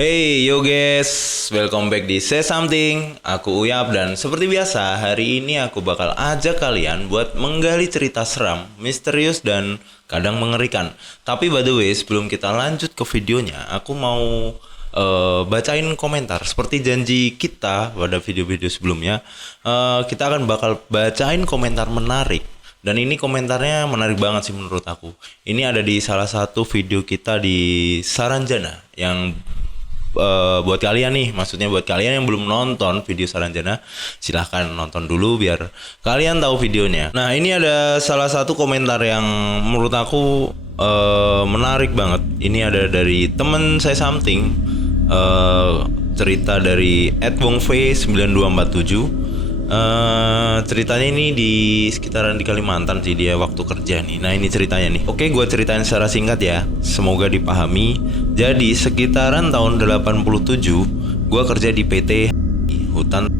Hey yo guys, welcome back di Say Something. Aku Uyap dan seperti biasa hari ini aku bakal ajak kalian buat menggali cerita seram, misterius dan kadang mengerikan. Tapi by the way sebelum kita lanjut ke videonya, aku mau bacain komentar seperti janji kita pada video-video sebelumnya. Kita akan bakal bacain komentar menarik. Dan ini komentarnya menarik banget sih menurut aku. Ini ada di salah satu video kita di Saranjana yang buat kalian nih, maksudnya buat kalian yang belum nonton video Saranjana, silahkan nonton dulu biar kalian tahu videonya. Nah ini ada salah satu komentar yang menurut aku menarik banget. Ini ada dari temen saya Something, cerita dari @wongv9247. Ceritanya ini di sekitaran di Kalimantan sih, dia waktu kerja nih. Nah ini ceritanya nih. Oke, gue ceritain secara singkat ya, semoga dipahami. Jadi sekitaran tahun 87 gue kerja di PT Hutan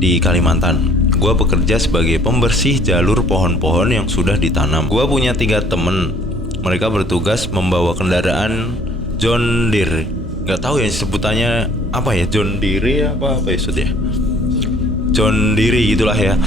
di Kalimantan. Gue bekerja sebagai pembersih jalur pohon-pohon yang sudah ditanam. Gue punya 3 temen. Mereka bertugas membawa kendaraan John Deere. Gak tahu ya sebutannya apa ya, John Deere apa ya sudah. John Deere gitulah ya.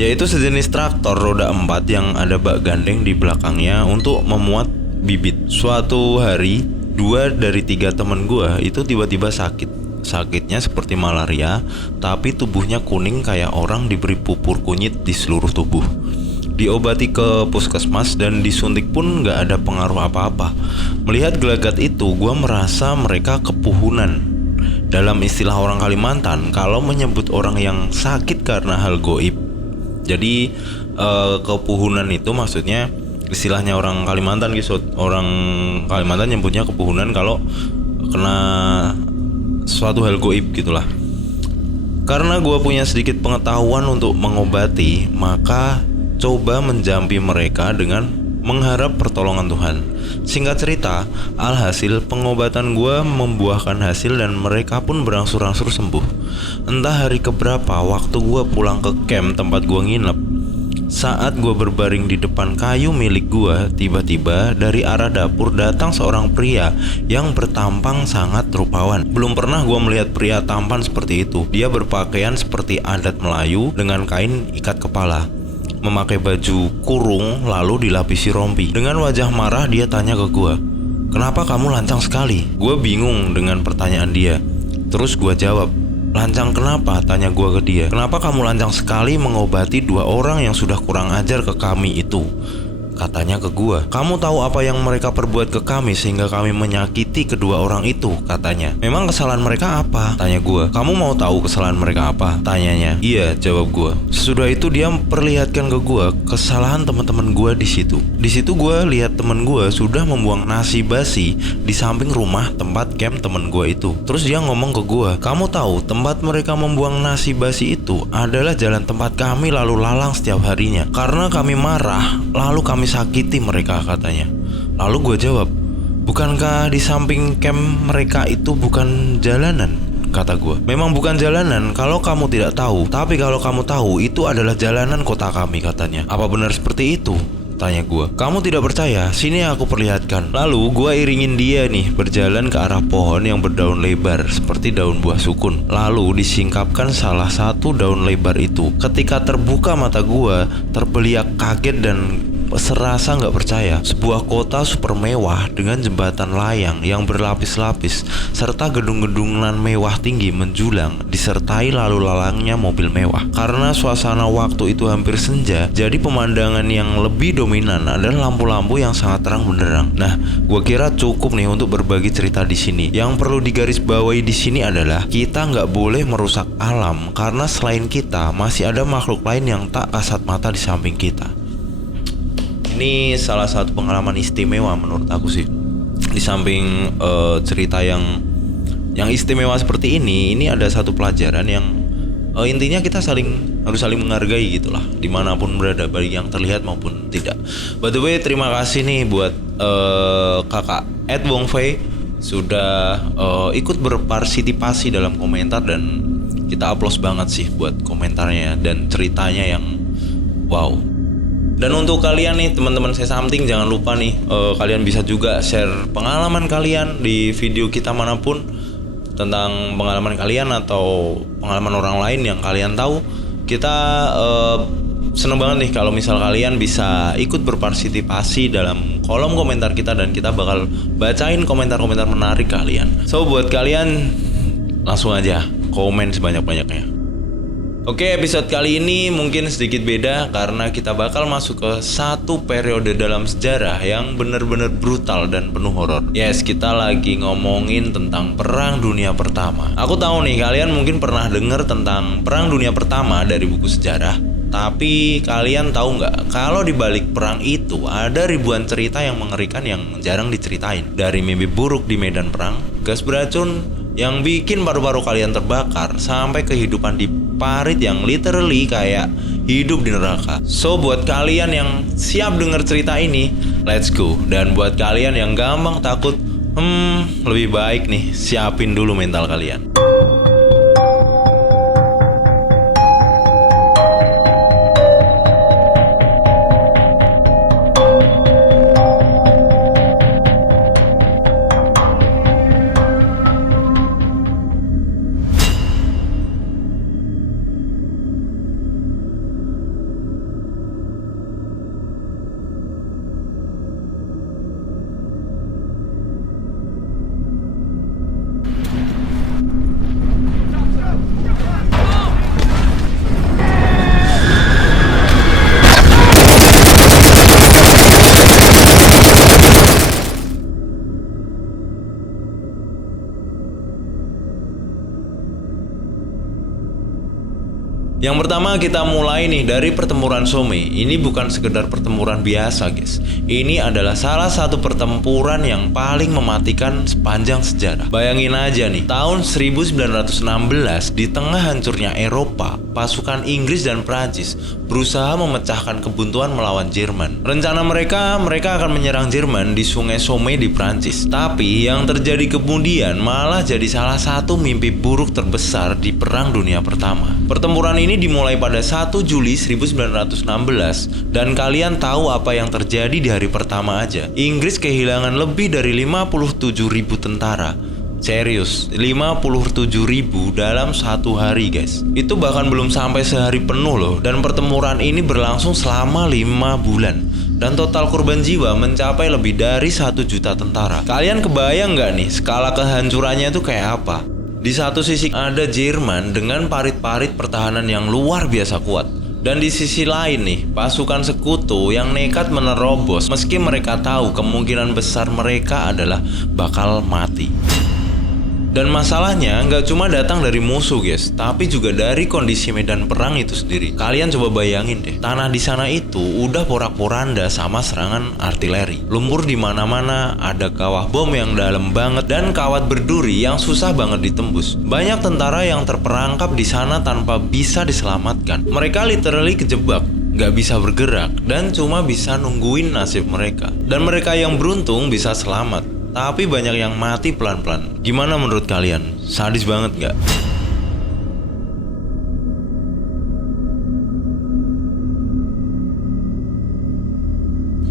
Yaitu sejenis traktor roda 4 yang ada bak gandeng di belakangnya untuk memuat bibit. Suatu hari 2 dari 3 teman gua itu tiba-tiba sakit. Sakitnya seperti malaria, tapi tubuhnya kuning kayak orang diberi pupur kunyit di seluruh tubuh. Diobati ke puskesmas dan disuntik pun gak ada pengaruh apa-apa. Melihat gelagat itu, gua merasa mereka kepuhunan. Dalam istilah orang Kalimantan, kalau menyebut orang yang sakit karena hal goib. Jadi kepuhunan itu maksudnya istilahnya orang Kalimantan gitu. Orang Kalimantan nyebutnya kepuhunan kalau kena suatu hal goib gitulah. Karena gue punya sedikit pengetahuan untuk mengobati, maka coba menjampi mereka dengan mengharap pertolongan Tuhan. Singkat cerita, alhasil pengobatan gue membuahkan hasil dan mereka pun berangsur-angsur sembuh. Entah hari keberapa waktu gue pulang ke camp tempat gue nginep. Saat gue berbaring di depan kayu milik gue, tiba-tiba dari arah dapur datang seorang pria yang bertampang sangat rupawan. Belum pernah gue melihat pria tampan seperti itu. Dia berpakaian seperti adat Melayu dengan kain ikat kepala, memakai baju kurung lalu dilapisi rompi. Dengan wajah marah dia tanya ke gue, "Kenapa kamu lancang sekali?" Gue bingung dengan pertanyaan dia. Terus gue jawab, "Lancang kenapa?" tanya gue ke dia. "Kenapa kamu lancang sekali mengobati 2 orang yang sudah kurang ajar ke kami itu?" Katanya ke gue, "Kamu tahu apa yang mereka perbuat ke kami sehingga kami menyakiti kedua orang itu?" katanya. "Memang kesalahan mereka apa?" tanya gue. "Kamu mau tahu kesalahan mereka apa?" tanyanya. "Iya," jawab gue. Sesudah itu dia perlihatkan ke gue kesalahan teman-teman gue di situ. Di situ gue lihat teman gue sudah membuang nasi basi di samping rumah tempat camp teman gue itu. Terus dia ngomong ke gue, "Kamu tahu tempat mereka membuang nasi basi itu adalah jalan tempat kami lalu lalang setiap harinya. Karena kami marah, lalu kami sakiti mereka," katanya. Lalu gue jawab, "Bukankah di samping camp mereka itu bukan jalanan?" kata gue. "Memang bukan jalanan kalau kamu tidak tahu, tapi kalau kamu tahu itu adalah jalanan kota kami," katanya. "Apa benar seperti itu?" tanya gue. "Kamu tidak percaya? Sini aku perlihatkan." Lalu gue iringin dia nih berjalan ke arah pohon yang berdaun lebar seperti daun buah sukun. Lalu disingkapkan salah satu daun lebar itu. Ketika terbuka mata gue, terbeliak kaget dan serasa nggak percaya. Sebuah kota super mewah dengan jembatan layang yang berlapis-lapis serta gedung-gedungan mewah tinggi menjulang disertai lalu lalangnya mobil mewah. Karena suasana waktu itu hampir senja, jadi pemandangan yang lebih dominan adalah lampu-lampu yang sangat terang benderang. Nah, gue kira cukup nih untuk berbagi cerita di sini. Yang perlu digarisbawahi di sini adalah kita nggak boleh merusak alam karena selain kita masih ada makhluk lain yang tak kasat mata di samping kita. Ini salah satu pengalaman istimewa menurut aku sih. Di samping cerita yang istimewa seperti ini ada satu pelajaran yang intinya kita harus saling menghargai gitulah, dimanapun berada, baik yang terlihat maupun tidak. By the way, terima kasih nih buat kakak @wongv sudah ikut berpartisipasi dalam komentar dan kita applause banget sih buat komentarnya dan ceritanya yang wow. Dan untuk kalian nih teman-teman Say Something, jangan lupa nih kalian bisa juga share pengalaman kalian di video kita manapun, tentang pengalaman kalian atau pengalaman orang lain yang kalian tahu. Kita seneng banget nih kalau misal kalian bisa ikut berpartisipasi dalam kolom komentar kita, dan kita bakal bacain komentar-komentar menarik kalian. So buat kalian langsung aja komen sebanyak-banyaknya. Oke, episode kali ini mungkin sedikit beda karena kita bakal masuk ke satu periode dalam sejarah yang bener-bener brutal dan penuh horor. Yes, kita lagi ngomongin tentang Perang Dunia Pertama. Aku tahu nih kalian mungkin pernah dengar tentang Perang Dunia Pertama dari buku sejarah. Tapi kalian tahu nggak kalau di balik perang itu ada ribuan cerita yang mengerikan yang jarang diceritain. Dari mimpi buruk di medan perang, gas beracun yang bikin paru-paru kalian terbakar, sampai kehidupan di parit yang literally kayak hidup di neraka. So buat kalian yang siap denger cerita ini, let's go. Dan buat kalian yang gampang takut, lebih baik nih siapin dulu mental kalian. Yang pertama kita mulai nih dari pertempuran Somme. Ini bukan sekedar pertempuran biasa guys. Ini adalah salah satu pertempuran yang paling mematikan sepanjang sejarah. Bayangin aja nih, tahun 1916 di tengah hancurnya Eropa, pasukan Inggris dan Prancis berusaha memecahkan kebuntuan melawan Jerman. Rencana mereka akan menyerang Jerman di sungai Somme di Prancis. Tapi yang terjadi kemudian malah jadi salah satu mimpi buruk terbesar di Perang Dunia Pertama. Pertempuran ini dimulai pada 1 Juli 1916 dan kalian tahu apa yang terjadi di hari pertama aja. Inggris kehilangan lebih dari 57.000 tentara. Serius, 57.000 dalam satu hari guys. Itu bahkan belum sampai sehari penuh loh. Dan pertempuran ini berlangsung selama 5 bulan. Dan total korban jiwa mencapai lebih dari 1 juta tentara. Kalian kebayang nggak nih skala kehancurannya itu kayak apa? Di satu sisi ada Jerman dengan parit-parit pertahanan yang luar biasa kuat. Dan di sisi lain nih, pasukan sekutu yang nekat menerobos meski mereka tahu kemungkinan besar mereka adalah bakal mati. Dan masalahnya nggak cuma datang dari musuh guys, tapi juga dari kondisi medan perang itu sendiri. Kalian coba bayangin deh, tanah di sana itu udah porak-poranda sama serangan artileri. Lumpur di mana-mana, ada kawah bom yang dalam banget dan kawat berduri yang susah banget ditembus. Banyak tentara yang terperangkap di sana tanpa bisa diselamatkan. Mereka literally kejebak, nggak bisa bergerak dan cuma bisa nungguin nasib mereka. Dan mereka yang beruntung bisa selamat. Tapi banyak yang mati pelan-pelan. Gimana menurut kalian? Sadis banget nggak?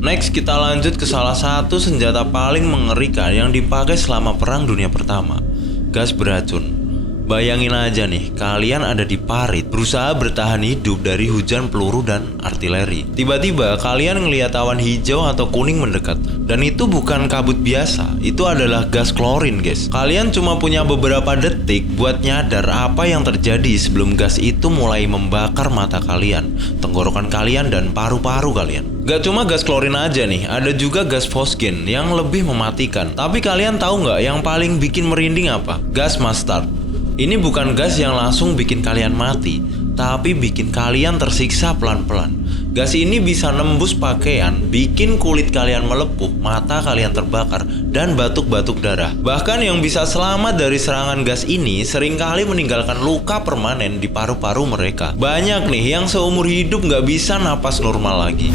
Next kita lanjut ke salah satu senjata paling mengerikan yang dipakai selama Perang Dunia Pertama. Gas beracun. Bayangin aja nih, kalian ada di parit, berusaha bertahan hidup dari hujan peluru dan artileri. Tiba-tiba kalian ngelihat awan hijau atau kuning mendekat. Dan itu bukan kabut biasa, itu adalah gas klorin guys. Kalian cuma punya beberapa detik buat nyadar apa yang terjadi sebelum gas itu mulai membakar mata kalian, tenggorokan kalian, dan paru-paru kalian. Gak cuma gas klorin aja nih, ada juga gas fosgen yang lebih mematikan. Tapi kalian tahu nggak yang paling bikin merinding apa? Gas mustard. Ini bukan gas yang langsung bikin kalian mati, tapi bikin kalian tersiksa pelan-pelan. Gas ini bisa nembus pakaian, bikin kulit kalian melepuh, mata kalian terbakar, dan batuk-batuk darah. Bahkan yang bisa selamat dari serangan gas ini seringkali meninggalkan luka permanen di paru-paru mereka. Banyak nih yang seumur hidup nggak bisa napas normal lagi.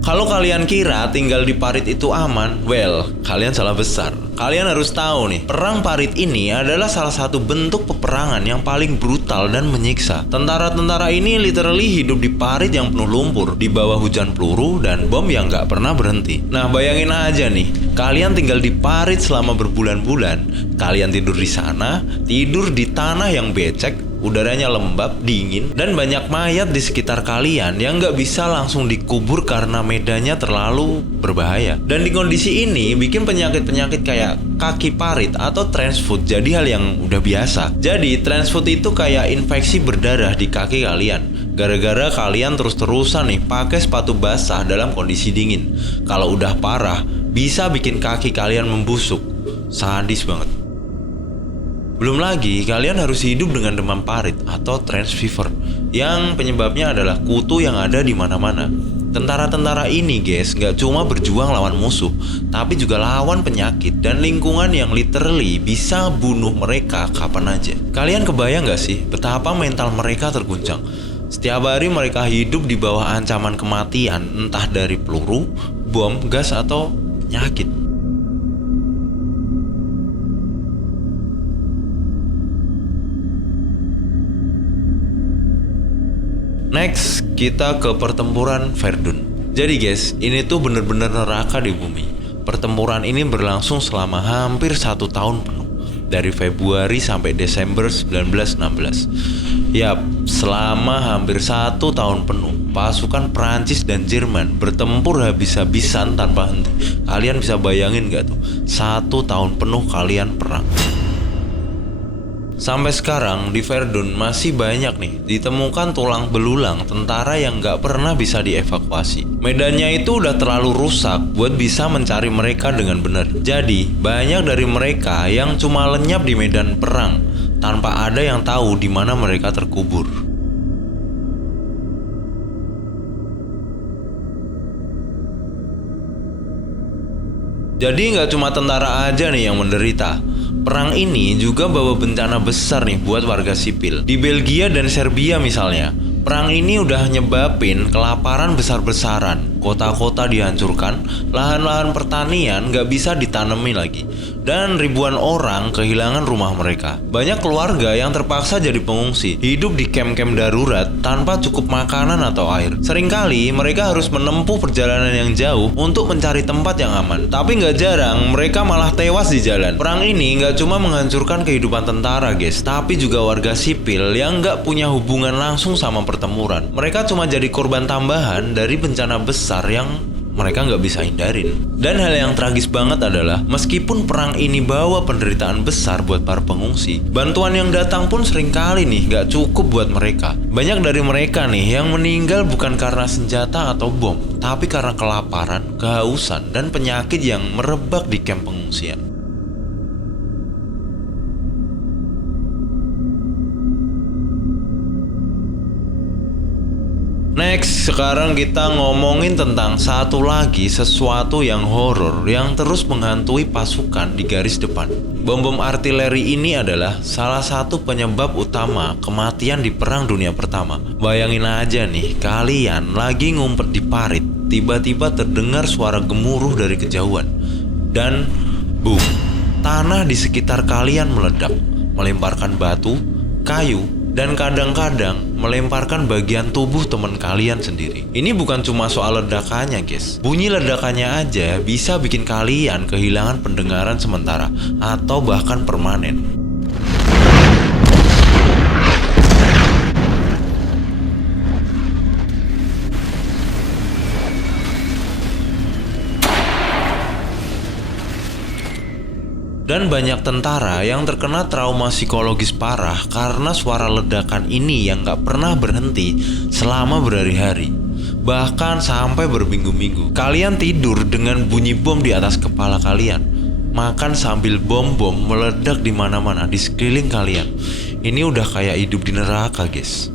Kalau kalian kira tinggal di parit itu aman, well, kalian salah besar. kalian harus tahu nih, perang Parit ini adalah salah satu bentuk peperangan yang paling brutal dan menyiksa. Tentara-tentara ini literally hidup di parit yang penuh lumpur, di bawah hujan peluru dan bom yang gak pernah berhenti. Nah, bayangin aja nih, kalian tinggal di parit selama berbulan-bulan. Kalian tidur di sana, tidur di tanah yang becek, udaranya lembab, dingin, dan banyak mayat di sekitar kalian yang gak bisa langsung dikubur karena medannya terlalu berbahaya. Dan di kondisi ini bikin penyakit-penyakit kayak kaki parit atau transfoot jadi hal yang udah biasa. Jadi transfoot itu kayak infeksi berdarah di kaki kalian gara-gara kalian terus-terusan nih pakai sepatu basah dalam kondisi dingin. Kalau udah parah bisa bikin kaki kalian membusuk. Sadis banget. Belum lagi, kalian harus hidup dengan demam parit atau trench fever yang penyebabnya adalah kutu yang ada di mana-mana. Tentara-tentara ini, guys, gak cuma berjuang lawan musuh, tapi juga lawan penyakit dan lingkungan yang literally bisa bunuh mereka kapan aja. Kalian kebayang gak sih betapa mental mereka terguncang? Setiap hari mereka hidup di bawah ancaman kematian, entah dari peluru, bom, gas, atau penyakit. Next, kita ke pertempuran Verdun. Jadi guys, ini tuh bener-bener neraka di bumi. Pertempuran ini berlangsung selama hampir 1 tahun penuh, dari Februari sampai Desember 1916. Yap, selama hampir 1 tahun penuh, pasukan Prancis dan Jerman bertempur habis-habisan tanpa henti. Kalian bisa bayangin gak tuh, 1 tahun penuh kalian perang. Sampai sekarang di Verdun masih banyak nih ditemukan tulang belulang tentara yang gak pernah bisa dievakuasi. Medannya itu udah terlalu rusak buat bisa mencari mereka dengan benar. Jadi banyak dari mereka yang cuma lenyap di medan perang tanpa ada yang tahu di mana mereka terkubur. Jadi gak cuma tentara aja nih yang menderita. Perang ini juga bawa bencana besar nih buat warga sipil. Di Belgia dan Serbia misalnya, perang ini udah nyebabin kelaparan besar-besaran. Kota-kota dihancurkan, lahan-lahan pertanian gak bisa ditanami lagi, dan ribuan orang kehilangan rumah mereka. Banyak keluarga yang terpaksa jadi pengungsi, hidup di camp-camp darurat tanpa cukup makanan atau air. Seringkali mereka harus menempuh perjalanan yang jauh untuk mencari tempat yang aman. Tapi gak jarang mereka malah tewas di jalan. Perang ini gak cuma menghancurkan kehidupan tentara guys, tapi juga warga sipil yang gak punya hubungan langsung sama pertempuran. Mereka cuma jadi korban tambahan dari bencana besar yang mereka nggak bisa hindarin. Dan hal yang tragis banget adalah meskipun perang ini bawa penderitaan besar buat para pengungsi, bantuan yang datang pun seringkali nih nggak cukup buat mereka. Banyak dari mereka nih yang meninggal bukan karena senjata atau bom, tapi karena kelaparan, kehausan, dan penyakit yang merebak di kamp pengungsian. Next, sekarang kita ngomongin tentang satu lagi sesuatu yang horor yang terus menghantui pasukan di garis depan. Bom-bom artileri ini adalah salah satu penyebab utama kematian di Perang Dunia Pertama. Bayangin aja nih, kalian lagi ngumpet di parit, tiba-tiba terdengar suara gemuruh dari kejauhan. Dan boom, tanah di sekitar kalian meledak, melemparkan batu, kayu, dan kadang-kadang melemparkan bagian tubuh teman kalian sendiri. Ini bukan cuma soal ledakannya guys. Bunyi ledakannya aja bisa bikin kalian kehilangan pendengaran sementara atau bahkan permanen. Dan banyak tentara yang terkena trauma psikologis parah karena suara ledakan ini yang gak pernah berhenti selama berhari-hari, bahkan sampai berminggu-minggu. Kalian tidur dengan bunyi bom di atas kepala kalian, makan sambil bom-bom meledak di mana-mana di sekeliling kalian. Ini udah kayak hidup di neraka guys.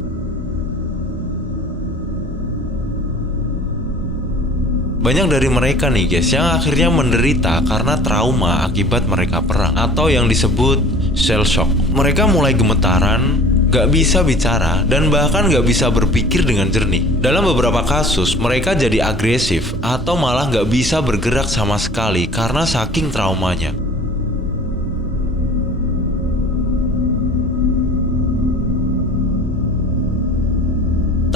Banyak dari mereka nih guys yang akhirnya menderita karena trauma akibat mereka perang atau yang disebut shell shock. Mereka mulai gemetaran, gak bisa bicara, dan bahkan gak bisa berpikir dengan jernih. Dalam beberapa kasus mereka jadi agresif atau malah gak bisa bergerak sama sekali karena saking traumanya.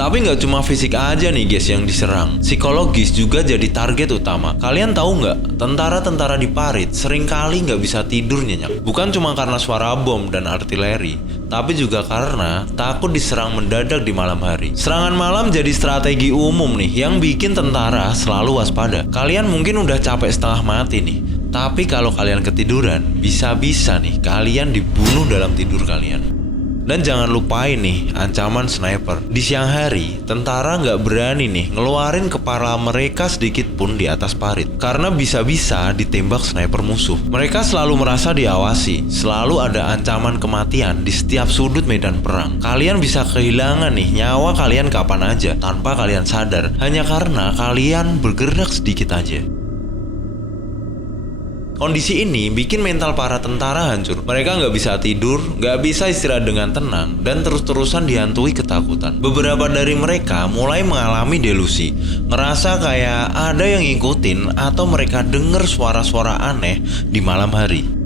Tapi nggak cuma fisik aja nih guys yang diserang, psikologis juga jadi target utama. Kalian tahu nggak, tentara-tentara di Parit seringkali nggak bisa tidur nyenyak. Bukan cuma karena suara bom dan artileri, tapi juga karena takut diserang mendadak di malam hari. Serangan malam jadi strategi umum nih yang bikin tentara selalu waspada. Kalian mungkin udah capek setengah mati nih, tapi kalau kalian ketiduran, bisa-bisa nih kalian dibunuh dalam tidur kalian. Dan jangan lupain nih ancaman sniper. Di siang hari, tentara nggak berani nih ngeluarin kepala mereka sedikit pun di atas parit, karena bisa-bisa ditembak sniper musuh. Mereka selalu merasa diawasi, selalu ada ancaman kematian di setiap sudut medan perang. Kalian bisa kehilangan nih nyawa kalian kapan aja tanpa kalian sadar, hanya karena kalian bergerak sedikit aja. Kondisi ini bikin mental para tentara hancur. Mereka nggak bisa tidur, nggak bisa istirahat dengan tenang, dan terus-terusan dihantui ketakutan. Beberapa dari mereka mulai mengalami delusi, ngerasa kayak ada yang ngikutin atau mereka dengar suara-suara aneh di malam hari.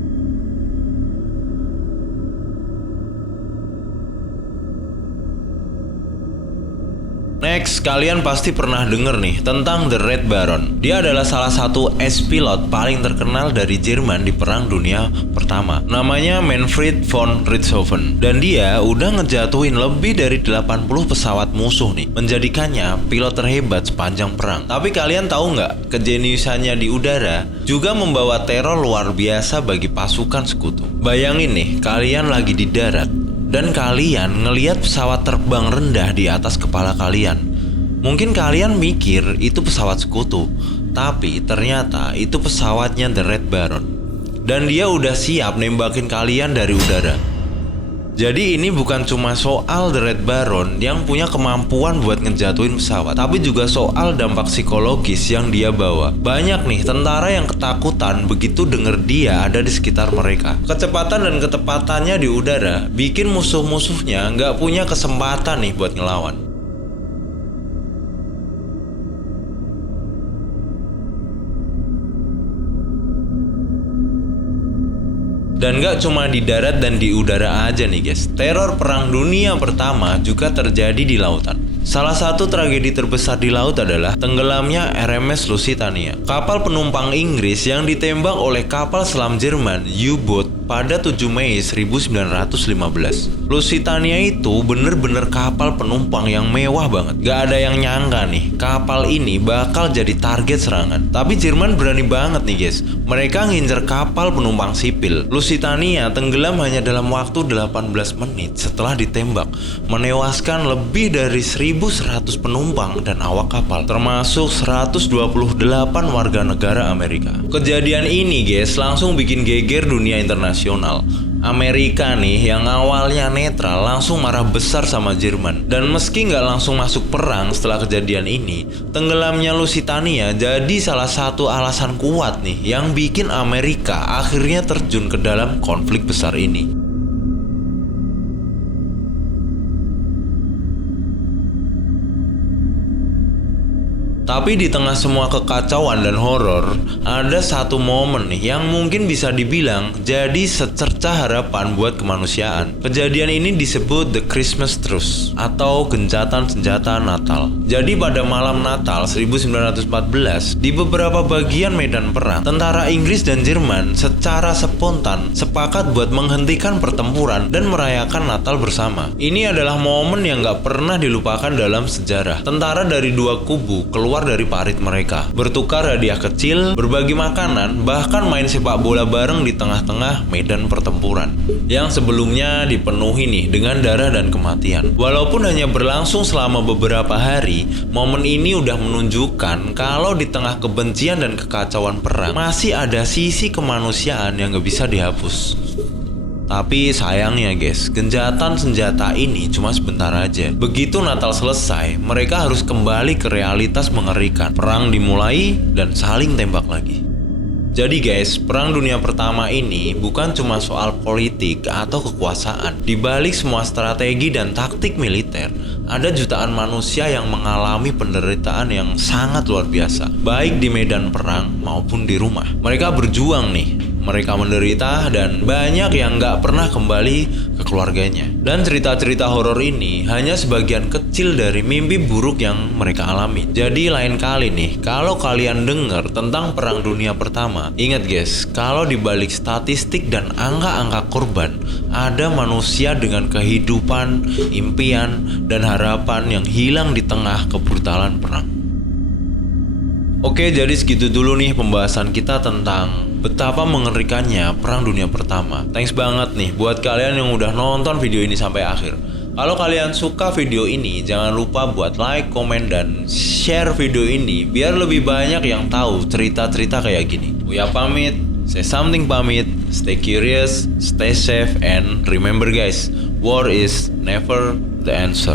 Next, kalian pasti pernah denger nih tentang The Red Baron. Dia adalah salah satu pilot paling terkenal dari Jerman di Perang Dunia Pertama. Namanya Manfred von Richthofen. Dan dia udah ngejatuhin lebih dari 80 pesawat musuh nih, menjadikannya pilot terhebat sepanjang perang. Tapi kalian tahu nggak, kejeniusannya di udara juga membawa teror luar biasa bagi pasukan sekutu. Bayangin nih, kalian lagi di darat dan kalian ngelihat pesawat terbang rendah di atas kepala kalian. Mungkin kalian mikir itu pesawat sekutu, tapi ternyata itu pesawatnya The Red Baron. Dan dia udah siap nembakin kalian dari udara. Jadi ini bukan cuma soal The Red Baron yang punya kemampuan buat ngejatuhin pesawat, tapi juga soal dampak psikologis yang dia bawa. Banyak nih tentara yang ketakutan begitu denger dia ada di sekitar mereka. Kecepatan dan ketepatannya di udara bikin musuh-musuhnya nggak punya kesempatan nih buat ngelawan. Dan gak cuma di darat dan di udara aja nih guys, teror Perang Dunia Pertama juga terjadi di lautan. Salah satu tragedi terbesar di laut adalah tenggelamnya RMS Lusitania, kapal penumpang Inggris yang ditembak oleh kapal selam Jerman U-boat pada 7 Mei 1915. Lusitania itu bener-bener kapal penumpang yang mewah banget. Gak ada yang nyangka nih kapal ini bakal jadi target serangan. Tapi Jerman berani banget nih guys. Mereka ngincer kapal penumpang sipil. Lusitania tenggelam hanya dalam waktu 18 menit setelah ditembak, menewaskan lebih dari 1.100 penumpang dan awak kapal, termasuk 128 warga negara Amerika. Kejadian ini guys langsung bikin geger dunia internasional. Amerika nih yang awalnya netral langsung marah besar sama Jerman. Dan meski nggak langsung masuk perang setelah kejadian ini, tenggelamnya Lusitania jadi salah satu alasan kuat nih yang bikin Amerika akhirnya terjun ke dalam konflik besar ini. Tapi di tengah semua kekacauan dan horor, ada satu momen nih yang mungkin bisa dibilang jadi secercah harapan buat kemanusiaan. Kejadian ini disebut The Christmas Truce atau gencatan senjata Natal. Jadi pada malam Natal 1914, di beberapa bagian medan perang, tentara Inggris dan Jerman secara spontan sepakat buat menghentikan pertempuran dan merayakan Natal bersama. Ini adalah momen yang gak pernah dilupakan dalam sejarah. Tentara dari dua kubu keluar dari parit mereka, bertukar hadiah kecil, berbagi makanan, bahkan main sepak bola bareng di tengah-tengah medan pertempuran yang sebelumnya dipenuhi nih dengan darah dan kematian. Walaupun hanya berlangsung selama beberapa hari, momen ini udah menunjukkan kalau di tengah kebencian dan kekacauan perang masih ada sisi kemanusiaan yang gak bisa dihapus. Tapi sayangnya guys, gencatan senjata ini cuma sebentar aja. Begitu Natal selesai, mereka harus kembali ke realitas mengerikan. Perang dimulai dan saling tembak lagi. Jadi guys, Perang Dunia Pertama ini bukan cuma soal politik atau kekuasaan. Di balik semua strategi dan taktik militer, ada jutaan manusia yang mengalami penderitaan yang sangat luar biasa, baik di medan perang maupun di rumah. Mereka berjuang nih. Mereka menderita dan banyak yang gak pernah kembali ke keluarganya. Dan cerita-cerita horor ini hanya sebagian kecil kecil dari mimpi buruk yang mereka alami. Jadi lain kali nih, kalau kalian dengar tentang Perang Dunia Pertama, ingat guys, kalau dibalik statistik dan angka-angka korban, ada manusia dengan kehidupan, impian, dan harapan yang hilang di tengah kebrutalan perang. Oke, jadi segitu dulu nih pembahasan kita tentang betapa mengerikannya Perang Dunia Pertama. Thanks banget nih buat kalian yang udah nonton video ini sampai akhir. Kalau kalian suka video ini, jangan lupa buat like, komen, dan share video ini biar lebih banyak yang tahu cerita-cerita kayak gini. Uya pamit, say something pamit, stay curious, stay safe, and remember guys, war is never the answer.